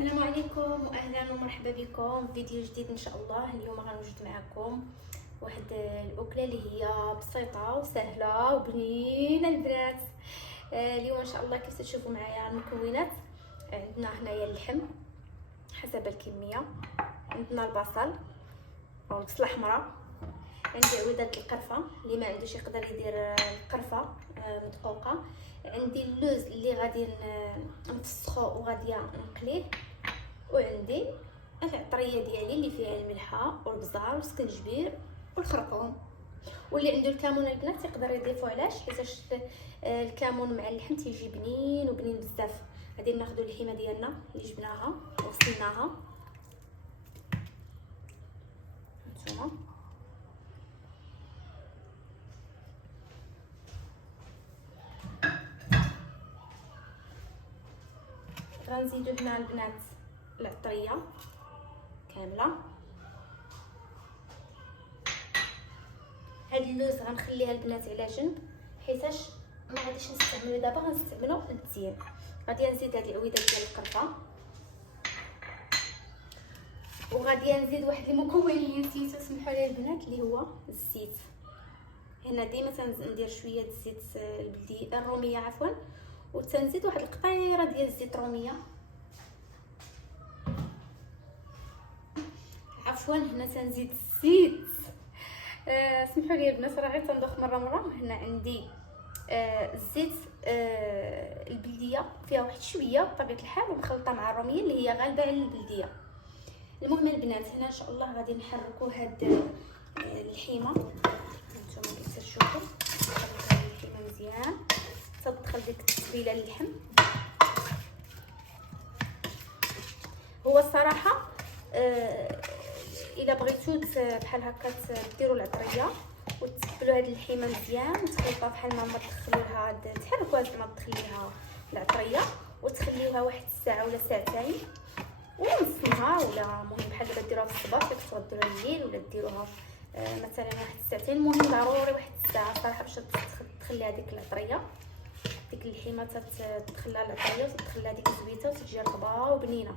السلام عليكم واهلا ومرحبا بكم في فيديو جديد ان شاء الله. اليوم غنوجد معكم واحد الاكله اللي هي بسيطه وسهله وبنينه البنات. اليوم ان شاء الله كيف تشوفوا معايا المكونات. عندنا هنايا اللحم حسب الكميه، عندنا البصل او البصله الحمراء، عندي عويدات القرفه اللي ما عندوش يقدر يدير القرفه مدقوقه، عندي اللوز اللي غادي نفسخو وغادي نقليه، وعندي العطريه ديالي اللي فيها الملحه والبزار والسكنجبير والخرقوم. واللي عنده الكمون البنات يقدر يضيفو، علاش؟ حيتاش الكمون مع اللحم تيجي بنين وبنين بزاف. غادي ناخذ اللحمه ديالنا اللي جبناها وغسلناها، هانتوما غنزيدو هنا البنات العطريه كامله. هاد اللوز غنخليها البنات على جنب حيتاش ما غاديش نستعملو دابا، غنستعملو للتزيين. غادي نزيد هاد العويده ديال القرفه، وغادي نزيد واحد المكون اللي نسيتو سمحوا لي البنات اللي هو الزيت. هنا ديما تندير شويه الزيت البلدي الروميه عفوا، وتنزيد واحد القطيره ديال الزيت روميه عفوا. هنا تنزيد الزيت سمحوا لي البنات راه غير تنضخ مره. هنا عندي الزيت البلديه فيها واحد شويه بطبيعه الحال ومخلطه مع الروميه اللي هي غالبه على البلديه. المهم البنات هنا ان شاء الله غادي نحركوا هاد اللحيمه، نتوما كيف تشوفوا نحرك هاد اللحيمه مزيان تدخل ديك التتبيله اللحم. هو الصراحه الا بغيتو بحال هكا ديروا العطريه وتتبلوا هاد اللحيمه مزيان وتخلطوها بحال ما تدخلوها تحركوها زعما تدخليها العطريه وتخليوها واحد الساعه ولا ساعتين ونص نهار، ولا مهم بحال دابا ديروها في الصباح كتبغوا ديروها الليل ولا ديروها مثلا واحد الساعتين. المهم ضروري واحد الساعه صراحه باش تخلي هذيك العطريه، ديك اللحيمه تدخلها العطريه وتدخلها ديك الزويته وتجي رطبه وبنينه.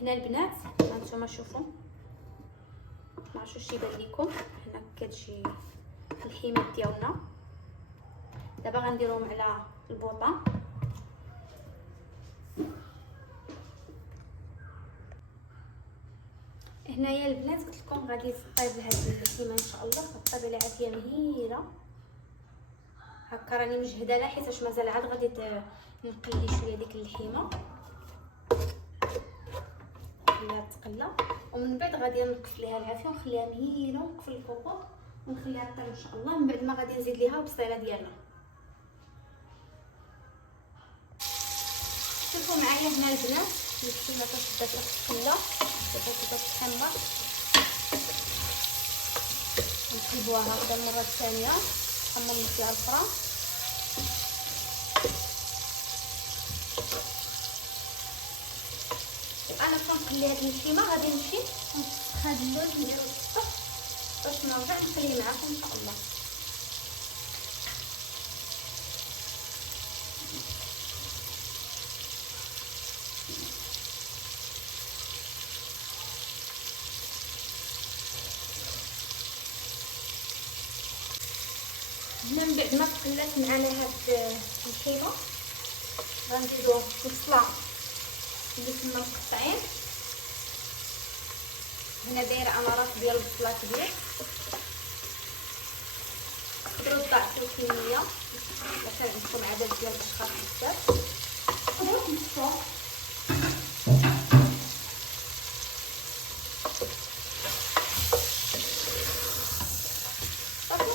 هنا البنات هانتوما شوفوا، ما عرفتش واش يبان لكم، هنا كتجي الحيمات ديالنا. دابا غنديروهم على البوطه. هنايا البنات قلت لكم غادي تطيب هاد اللحيمه ان شاء الله، كطيب على عافيه مهيله هكا. راني مجهده لها حيتاش مازال عاد غادي نقلي شويه ديك اللحيمه نخليها تقلى، ومن بعد غادي نقص ليها العافيه ونخليها مهيله ونقفل الكوكوط ونخليها طيب ان شاء الله. من بعد ما غادي نزيد ليها البصيله ديالنا. شوفوا معايا هنا البنات البصيله كتبدا تتقلى كتبدا تتحمر، نقلبوها هكذا المره الثانيه نحمر فيها الاخرى. انا كنخلي هاد اللحيمه غادي نمشي نسخن هاد اللوز نديرو في السطح باش نرجع نخليه معاكم ان شاء الله. من بعد ما تقلات معنا هاد اللحيمه غنزيدو البصله اللي كنا مقطعين. هنا دايره انا راس ديال البصله كبير، تقدروا تضاعفوا الكميه الا كان عندكم عدد ديال الاشخاص بزاف. تقدروا تنقصوا صافي.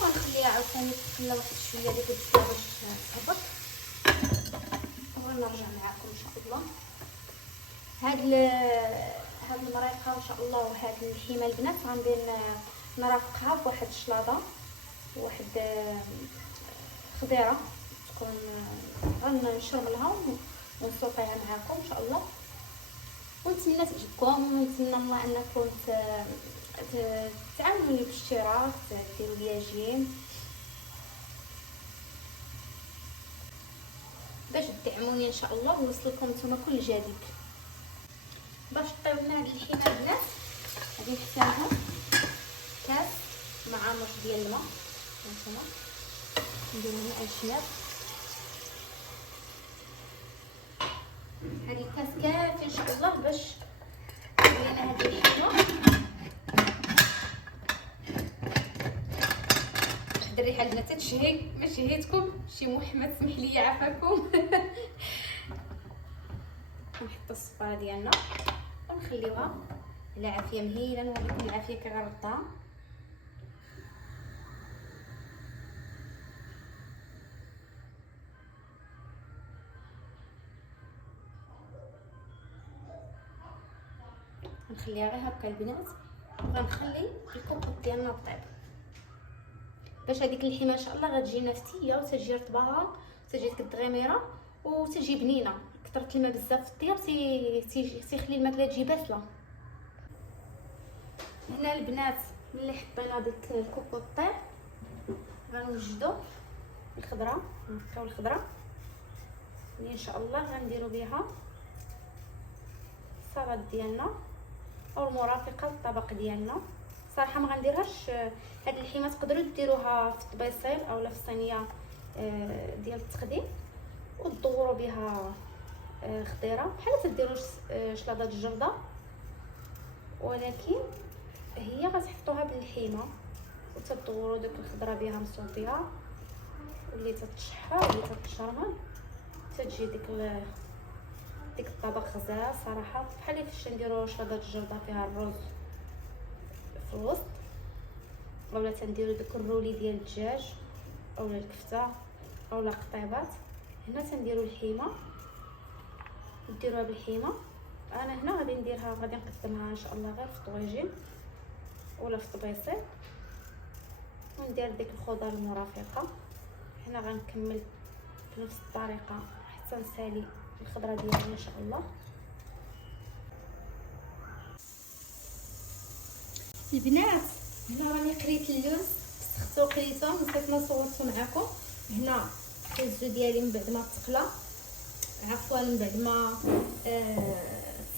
غنخليها عاوتاني تقلى واحد شويه ديك البصله باش تهبط ونرجع معكم ان شاء الله. هاد المريقه ان شاء الله وهاد اللحيمه البنات غندير نرافقها بواحد الشلاضه وواحد خضيره تكون غنشرملها ونسوقيها معكم ان شاء الله. ونتمنى تعجبكم ونتمنى الله انكم تعاونوني بالاشتراك، ديروا لي جيم باش تدعموني ان شاء الله ويوصلكم نتوما كل جديد. باش طيب لنا هاد اللحيمه البنات غادي نحتاجو كاس مع نص ديال الماء. هانتوما نديرو هنا الشناب، هاد الكاس كافي ان شاء الله باش لينا هاد اللحيمه. واحد الريحه البنات تشهي، ما شهيتكم شي محمد سمح لي عافاكم. نحطو الصفاره ديالنا ونخليوها على عافيه مهيله. نوريكم العافيه كي غنردها. نخليها غير هكا البنات، وغنخلي الكوكوط ديالنا طيب باش هذيك اللحيمه ان شاء الله غتجي نفتيه وتجي رطبه وتجي ديك الدغيميره وتجي بنينه. كثرت الماء بزاف في الطياب تيخلي الماكله تجي باسله. هنا البنات ملي حطينا ديك الكوكوط طيب غنوجدو الخضره، نحطيو الخضره اللي ان شاء الله غنديرو بها السلطه ديالنا او المرافقه للطبق ديالنا. صراحه ما غنديرهاش هاد اللحيمه، تقدروا ديروها في الطبيصيل اولا في الصينيه ديال التقديم وتدوروا بها خضيره بحال تديروا شلاضه الجرده، ولكن هي غتحطوها باللحيمه وتدوروا ديك الخضره بها مصوبيه واللي تتشحر واللي تتشرمل تتجي ديك الطبق غزال صراحه. بحال فاش نديروا شلاضه الجرده فيها الرز في الوسط، اولا تنديروا داك الرولي ديال الدجاج اولا الكفته اولا قطيبات. هنا تنديروا اللحيمه نديروها باللحيمه. انا هنا غادي نديرها غادي نقدمها ان شاء الله غير في طواجن ولا في طبيصيل، وندير ديك الخضر المرافقه. هنا غنكمل بنفس الطريقه حتى نسالي الخضره ديالي ان شاء الله. البنات هنا راني قريت اللوز، استخدمت قريته نسيت ما صورته معكم. هنا الخبز ديالي من بعد ما تقلى، عفوا من بعد ما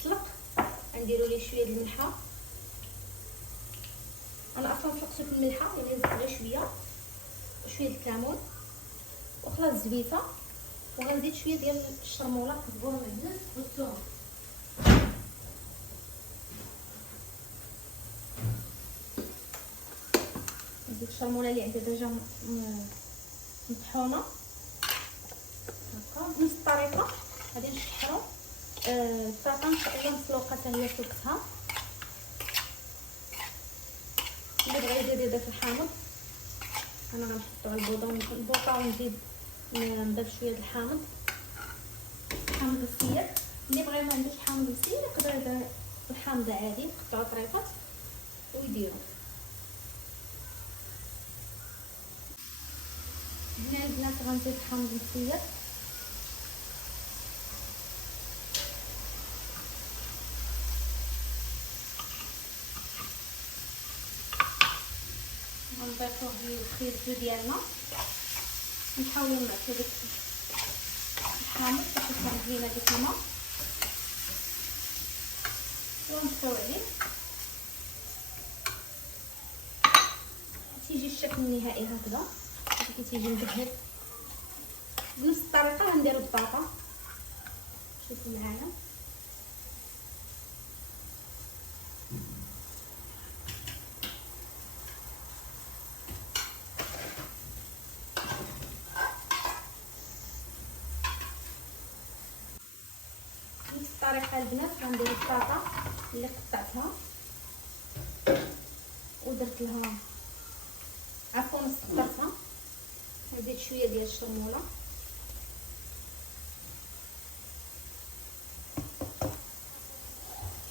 طلق نديروا ليه شويه ديال الملحه. انا اصلا طلقته في الملحه يعني زدت غير شويه الكمون وخلاص زويته، وغنزيد شويه ديال الشرموله كزبور معدن والثوم. ديك الشرموله اللي عندها ديجا مطحونه هكا بنفس الطريقه. غادي نشحروا البطاطا ان شاء الله مسلوقه حتى هي في وقتها. اللي بغى يزيد في الحامض انا غنحطو على البوطه ونزيد نضيف شويه د الحامض مسير. اللي بغى ما عندوش حامض مسير يقدر يدير الحامض عادي يقطعو طريفات ويديرو. هنا البنات غنزيد حامض مسير غنضيفوه الخيزو ديالنا، نحاولوا نبعثوا ديك الحامض باش يكون زينه ديك الماء ونطفيو عليه تيجي الشكل النهائي هكذا كي تيجي مجهز. بنفس الطريقه غنديروا البطاطا، شوفوا معايا. بنفس الطريقه البنات غندير البطاطا اللي قطعتها ودرت لها عفوا سكرتها، نزيد شويه ديال الشرموله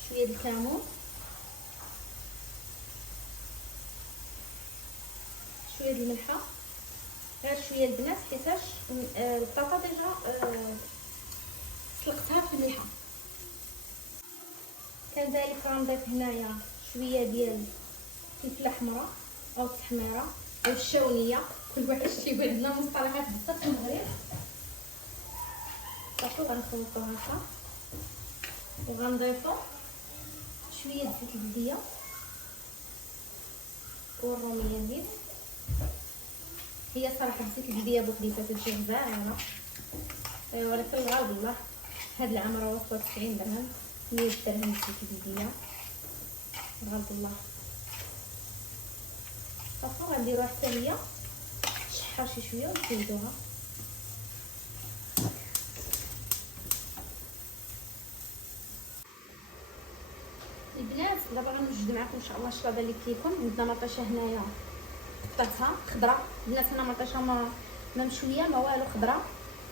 شويه ديال الكمون شويه ديال الملحه، غير شويه البنات حيتاش البطاطا ديجا سلقتها في الملحه. كذلك غنضيف هنايا شويه ديال الفلفله حمراء او التحميره او الشاونيه، كل واحد يقول عندنا مصطلحات بزاف في المغرب. صافي غنخلطو هكا وغنضيفو شويه زيت البلديه والروميه. هي صراحه زيت البلديه بوحديتها تجي غزاله، ولكن الغالب الله هاد العام راه وصلت 90 درهم 100 درهم زيت البلديه، الغالب الله. صافي غنديروها حتى هي تشحر شي شويه ونزيدوها. البنات دابا غنوجد معكم ان شاء الله الشلاضه اللي كيكون. عندنا مطيشه هنايا قطعتها خضره، البنات هنا مطيشه ما مشويه ما والو، خضره.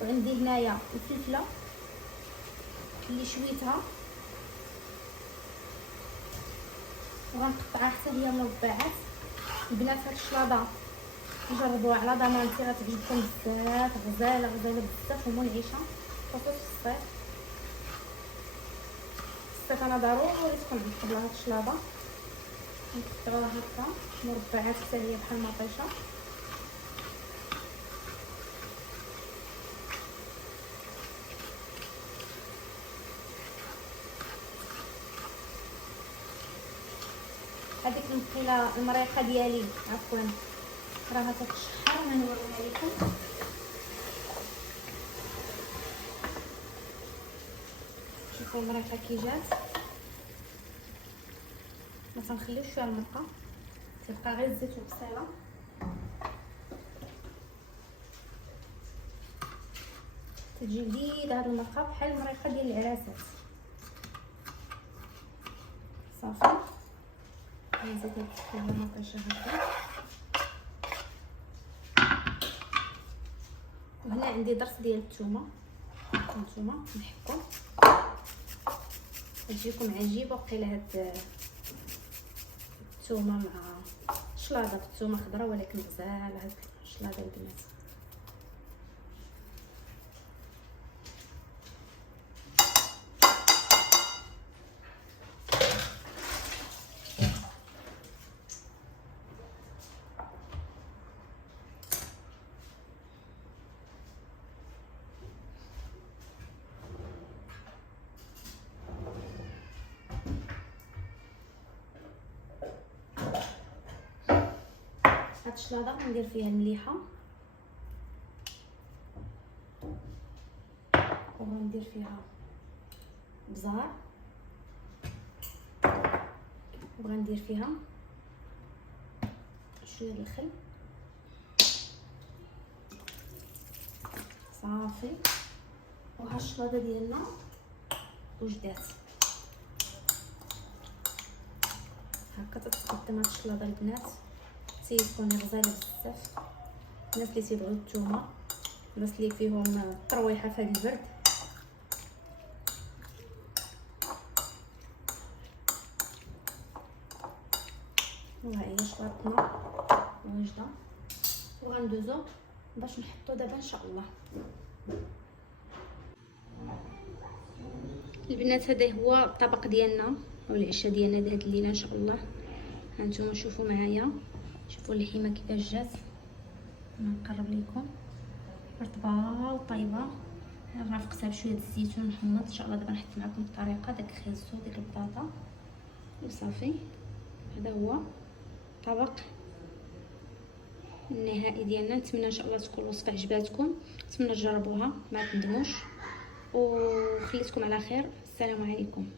وعندي هنايا الفلفله اللي شويتها وغنقطعها حتى هي مربعات. البنات هاد الشلاضه جربوها على ضمانتي غتعجبكم بزاف، غزاله غزاله بزاف ومنعشه، خصوصا في الصيف. الصيف انا ضروري تكون عندكم هاد الشلاضه. نقطعوها هكا مربعات حتى هي بحال المطيشه. هذيك المريقه ديالي عفوا راها كتشحر، غنوريها لكم. شوفوا المريقه كي جات، ما تنخليوش فيها المرقه، تبقى غير الزيت والبصيله. تجي لذيذه هاد المرقه بحال المريقه ديال العراسات. صافي نزيد فيها المطيشه هكا. وهنا عندي درس ديال الثومه، هانتوما نحكو تجيكم عجيبه وقيله هاد الثومه مع شلاضه بالثومه خضراء، ولكن غزاله هاد الشلاضه البنات. هاد الشلاضه غندير فيها المليحه وغندير فيها بزار وغندير فيها شويه ديال الخل. صافي وها الشلاضه ديالنا وجدات هكا. تتقدم هاد الشلاضه البنات تكون غزاله بزاف. الناس اللي تيبغيو الثومه، الناس اللي فيهم الترويحه في هذا البرد، وها هي شلاضتنا واجده. وغندوزو باش نحطو دابا ان شاء الله. البنات هذا هو الطبق ديالنا والعشاء ديالنا هذه الليله ان شاء الله. هانتوما شوفوا معايا، شوفوا اللحمه كيفاش جات. نقرب لكم رطبه وطيبه، رافقتها بشويه الزيتون محمض. ان شاء الله دابا نحط معكم الطريقه داك الخيزو ديك البطاطا وصافي. هذا هو الطبق النهائي ديالنا. نتمنى ان شاء الله تكون الوصفه عجباتكم، نتمنى تجربوها ما تندموش، وخليتكم على خير. السلام عليكم.